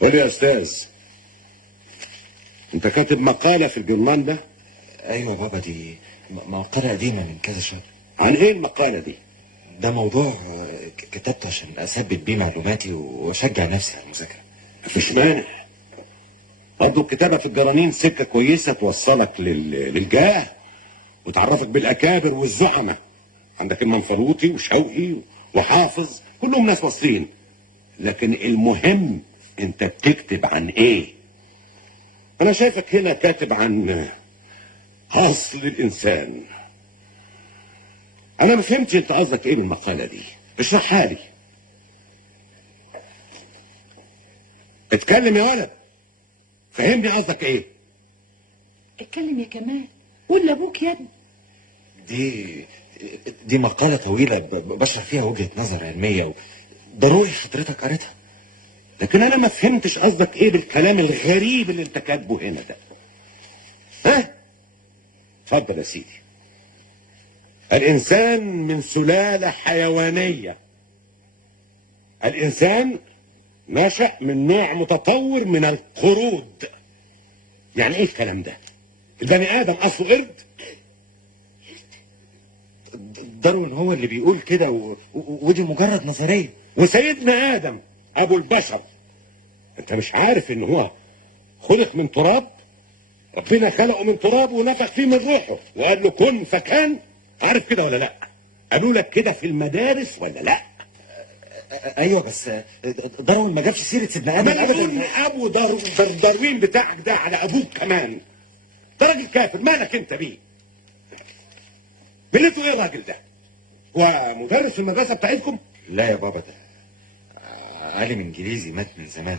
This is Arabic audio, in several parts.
قول لي يا استاذ، انت كاتب مقالة في الجورنال ده؟ ايوه يا بابا، دي مقالة قديمة من كذا شهر. عن ايه المقالة دي؟ ده موضوع كتبته عشان اثبت بيه معلوماتي واشجع نفسي على المذاكرة. مفيش مانع، برضه الكتابة في الجرانين سكة كويسة توصلك للجاه وتعرفك بالأكابر والزعماء. عندك المنفلوطي وشوقي وحافظ، كلهم ناس مصريين. لكن المهم انت بتكتب عن ايه؟ انا شايفك هنا كاتب عن اصل الانسان. انا ما فهمتش انت قصدك ايه بالمقالة دي، اشرحها لي. اتكلم يا ولد، فهمني قصدك ايه؟ اتكلم يا كمال، قول لابوك يا ابني. دي مقالة طويلة بشرح فيها وجهة نظر علمية، ضروري حضرتك قريتها. لكن انا ما فهمتش قصدك ايه بالكلام الغريب اللي انت كاتبه هنا ده. ها؟ اتفضل يا سيدي. الانسان من سلالة حيوانية. الانسان نشأ من نوع متطور من القرود. يعني ايه الكلام ده؟ البني ادم اصله قرد؟ داروين هو اللي بيقول كده ودي مجرد نظرية. وسيدنا ادم ابو البشر، انت مش عارف ان هو خلق من تراب؟ ربنا خلقه من تراب ونفخ فيه من روحه وقال له كن فكان. عارف كده ولا لا؟ قالوا لك كده في المدارس ولا لا؟ ايوه بس داروين ما جابش سيرة سيدنا ادم ابدا. ابو داروين بتاعك ده على ابوك كمان. ده راجل كافر، مالك انت بيه؟ ملته ايه الراجل ده؟ هو مدرس في المدرسه بتاعتكم؟ لا يا بابا، ده عالم انجليزي مات من زمان.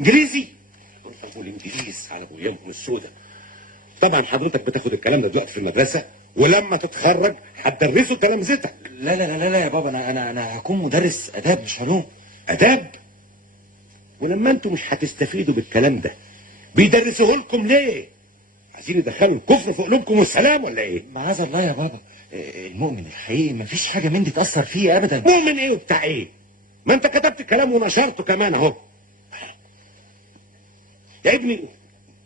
انجليزي؟ ابو الانجليز على ابو يومهم السوداء. طبعا حضرتك بتاخد الكلام ده دلوقتي في المدرسه، ولما تتخرج هتدرسه لتلامذتك. لا يا بابا، انا هكون مدرس اداب مش علوم. اداب؟ ولما انتوا مش هتستفيدوا بالكلام ده بيدرسوه لكم ليه؟ عايزين يدخلوا الكفر في قلوبكم والسلام ولا ايه؟ معاذ الله يا بابا، المؤمن الحقيقي مفيش حاجه من دي تاثر فيه ابدا. مؤمن ايه وبتاع ايه؟ ما انت كتبت الكلام ونشرته كمان اهو. يا ابني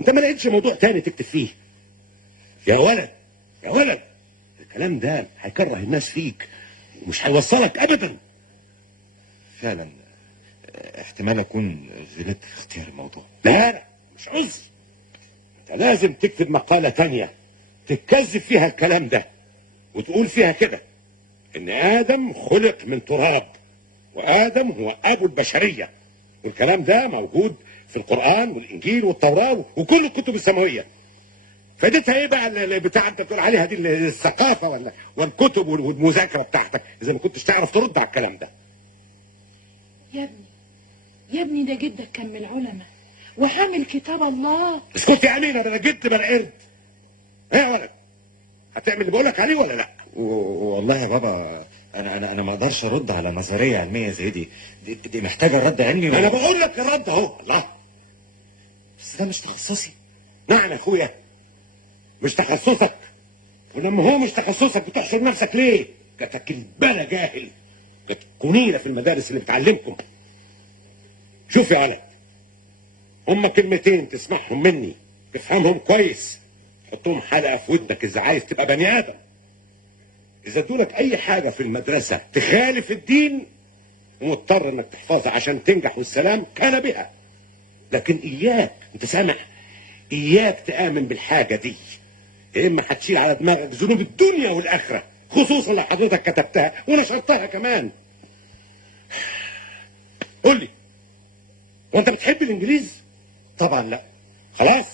انت ما لقيتش موضوع تاني تكتب فيه؟ يا ولد يا ولد، الكلام ده هيكره الناس فيك ومش هيوصلك ابدا. فعلا احتمال اكون غلطت في اختيار الموضوع. لا مش عذر، انت لازم تكتب مقالة تانية تتكذب فيها الكلام ده وتقول فيها كده ان ادم خلق من تراب وادم هو ابو البشرية، والكلام ده موجود في القرآن والانجيل والتوراة وكل الكتب السماوية. فادتها ايه بقى اللي بتاع انت بتقول عليها دي الثقافة ولا والكتب والمذاكرة بتاعتك اذا ما كنتش تعرف ترد على الكلام ده؟ يا ابني ده جدك كان من العلماء وحامل كتاب الله. اسكت يا امينه، بلا جد بلا قرد. ايه يا ولد، هتعمل اللي بقولك عليه ولا لا؟ والله يا بابا انا ما اقدرش ارد على نظريه علميه زي دي محتاجه رد علمي. انا بقول لك الرد اهو. الله، بس ده مش تخصصي. نعم يا اخويا، مش تخصصك. ولما هو مش تخصصك بتحشر نفسك ليه؟ جاتك البلا جاهل، جاتك كنيله في المدارس اللي بتعلمكم. شوف يا ولد، هما كلمتين تسمعهم مني تفهمهم كويس، حطهم حلقه في ودنك اذا عايز تبقى بني ادم. اذا ادولك اي حاجه في المدرسه تخالف الدين ومضطر انك تحفظها عشان تنجح والسلام كان بها، لكن اياك، انت سامع؟ اياك تامن بالحاجه دي، يا اما هتشيل على دماغك ذنوب الدنيا والاخره، خصوصا لو حضرتك كتبتها ونشرتها كمان. قول لي، وانت بتحب الانجليز؟ طبعا لا. خلاص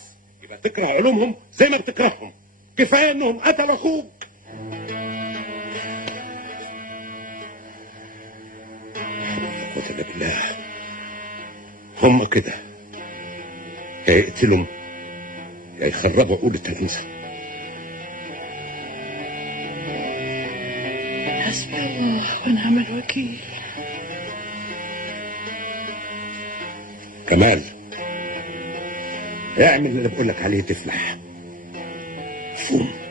يبقى تكره علومهم زي ما بتكرههم. كفايه انهم قتلوا اخوك. قتل بالله، هم كده يا يقتلهم يا يخربوا عقول التلامذه. حسبي الله ونعم الوكيل. كمال، اعمل اللي بقول لك عليه تفلح. فوم.